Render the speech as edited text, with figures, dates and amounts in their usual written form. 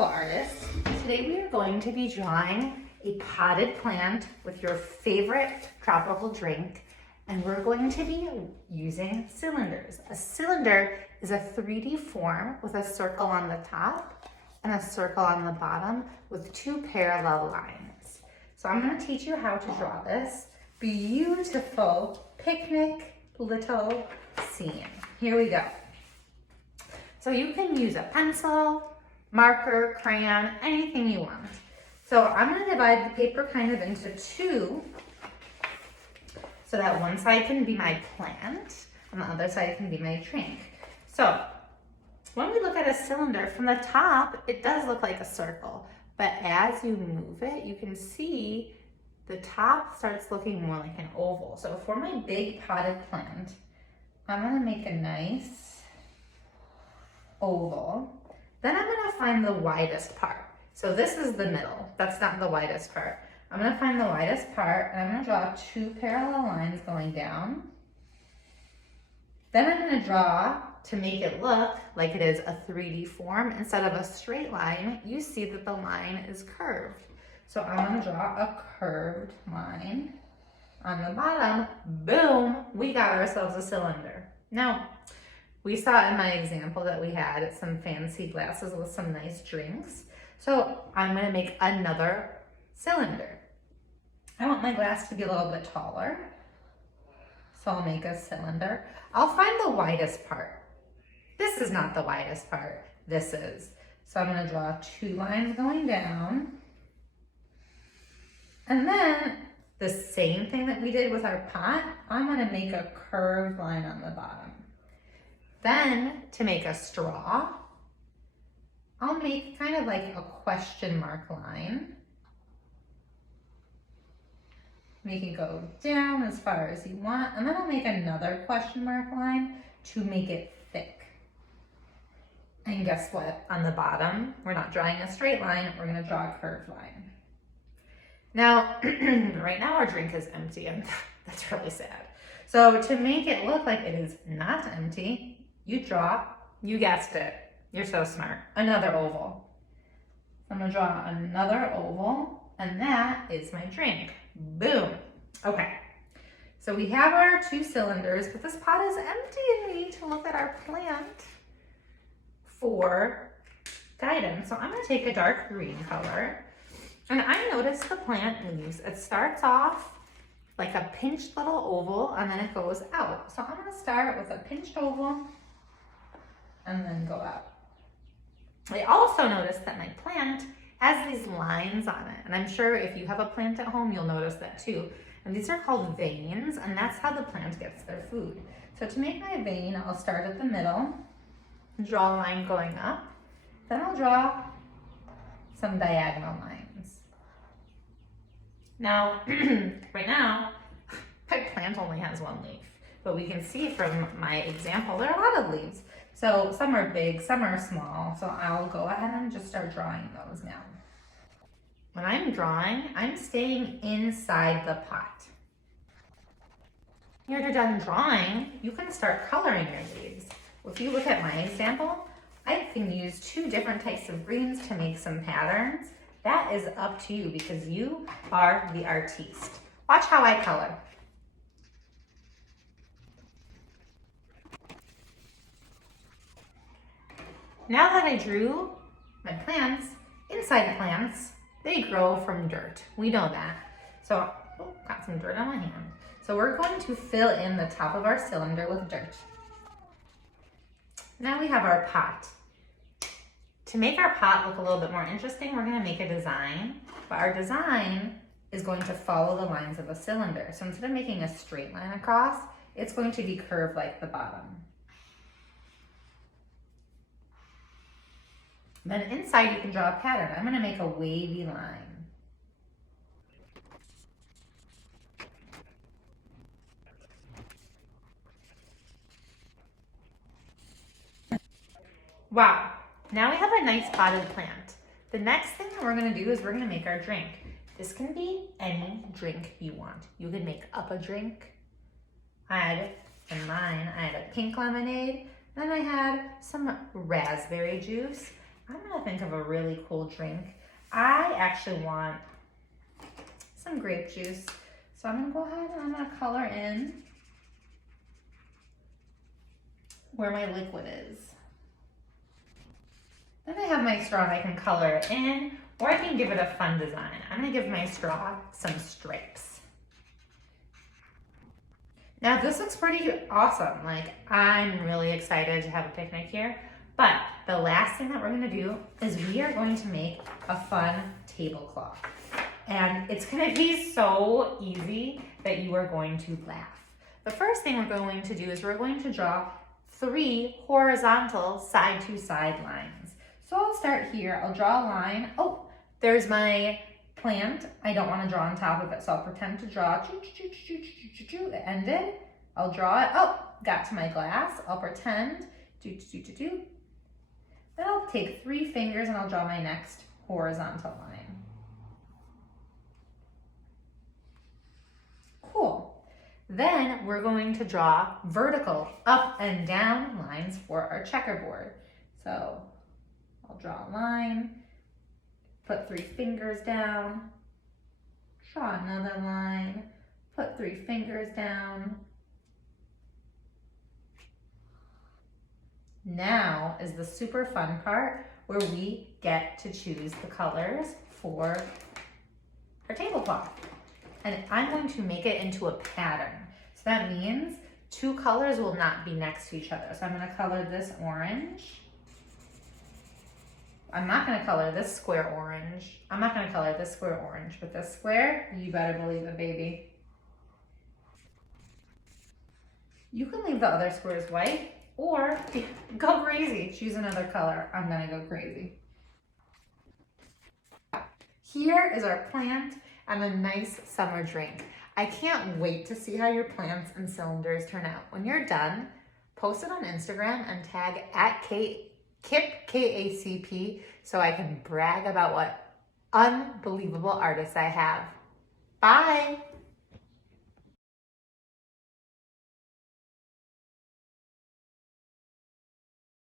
visual artist. Today we are going to be drawing a potted plant with your favorite tropical drink, and we're going to be using cylinders. A cylinder is a 3D form with a circle on the top and a circle on the bottom with two parallel lines. So I'm going to teach you how to draw this beautiful picnic little scene. Here we go. So you can use a pencil, marker, crayon, anything you want. So I'm going to divide the paper kind of into two so that one side can be my plant and the other side can be my drink. So when we look at a cylinder from the top, it does look like a circle, but as you move it, you can see the top starts looking more like an oval. So for my big potted plant, I'm going to make a nice oval. Then I'm going to find the widest part. So this is the middle. That's not the widest part. I'm going to find the widest part and I'm going to draw two parallel lines going down. Then I'm going to draw, to make it look like it is a 3D form, instead of a straight line, you see that the line is curved. So I'm going to draw a curved line on the bottom. Boom, we got ourselves a cylinder. Now, we saw in my example that we had some fancy glasses with some nice drinks. So I'm going to make another cylinder. I want my glass to be a little bit taller. So I'll make a cylinder. I'll find the widest part. This is not the widest part. This is. So I'm going to draw two lines going down. And then the same thing that we did with our pot, I'm going to make a curved line on the bottom. Then, to make a straw, I'll make kind of like a question mark line. Make it go down as far as you want, and then I'll make another question mark line to make it thick. And guess what? On the bottom, we're not drawing a straight line, we're gonna draw a curved line. Now, right now our drink is empty, and that's really sad. So to make it look like it is not empty, you draw, you guessed it, you're so smart, another oval. I'm gonna draw another oval, and that is my drink. Boom. Okay, so we have our two cylinders, but this pot is empty and we need to look at our plant for guidance. So I'm gonna take a dark green color, and I noticed the plant leaves. It starts off like a pinched little oval and then it goes out. So I'm gonna start with a pinched oval and then go out. I also noticed that my plant has these lines on it, and I'm sure if you have a plant at home, you'll notice that too. And these are called veins, and that's how the plant gets their food. So to make my vein, I'll start at the middle, draw a line going up, then I'll draw some diagonal lines. Now, right now, my plant only has one leaf, but we can see from my example, there are a lot of leaves. So some are big, some are small. So I'll go ahead and just start drawing those now. When I'm drawing, I'm staying inside the pot. When you're done drawing, you can start coloring your leaves. If you look at my example, I can use two different types of greens to make some patterns. That is up to you because you are the artiste. Watch how I color. Now that I drew my plants, inside plants, they grow from dirt. We know that. So, got some dirt on my hand. So we're going to fill in the top of our cylinder with dirt. Now we have our pot. To make our pot look a little bit more interesting, we're gonna make a design, but our design is going to follow the lines of a cylinder. So instead of making a straight line across, it's going to be curved like the bottom. Then inside you can draw a pattern. I'm going to make a wavy line. Wow, now we have a nice potted plant. The next thing that we're going to do is we're going to make our drink. This can be any drink you want. You can make up a drink. In mine, I had a pink lemonade, then I had some raspberry juice. I'm gonna think of a really cool drink. I actually want some grape juice. So I'm gonna go ahead and I'm gonna color in where my liquid is. Then I have my straw and I can color it in, or I can give it a fun design. I'm gonna give my straw some stripes. Now this looks pretty awesome. Like, I'm really excited to have a picnic here. But the last thing that we're gonna do is we are going to make a fun tablecloth. And it's gonna be so easy that you are going to laugh. The first thing we're going to do is we're going to draw 3 horizontal side-to-side lines. So I'll start here, I'll draw a line. Oh, there's my plant. I don't wanna draw on top of it, so I'll pretend to draw, it ended. I'll draw it, oh, got to my glass. I'll pretend, Then I'll take 3 fingers and I'll draw my next horizontal line. Cool. Then we're going to draw vertical up and down lines for our checkerboard. So I'll draw a line, put 3 fingers down, draw another line, put 3 fingers down. Now is the super fun part where we get to choose the colors for our tablecloth. And I'm going to make it into a pattern. So that means 2 colors will not be next to each other. So I'm gonna color this orange. I'm not gonna color this square orange. I'm not gonna color this square orange, but this square, you better believe it, baby. You can leave the other squares white or go crazy, choose another color. I'm gonna go crazy. Here is our plant and a nice summer drink. I can't wait to see how your plants and cylinders turn out. When you're done, post it on Instagram and tag @Kip, K-A-C-P, so I can brag about what unbelievable artists I have. Bye.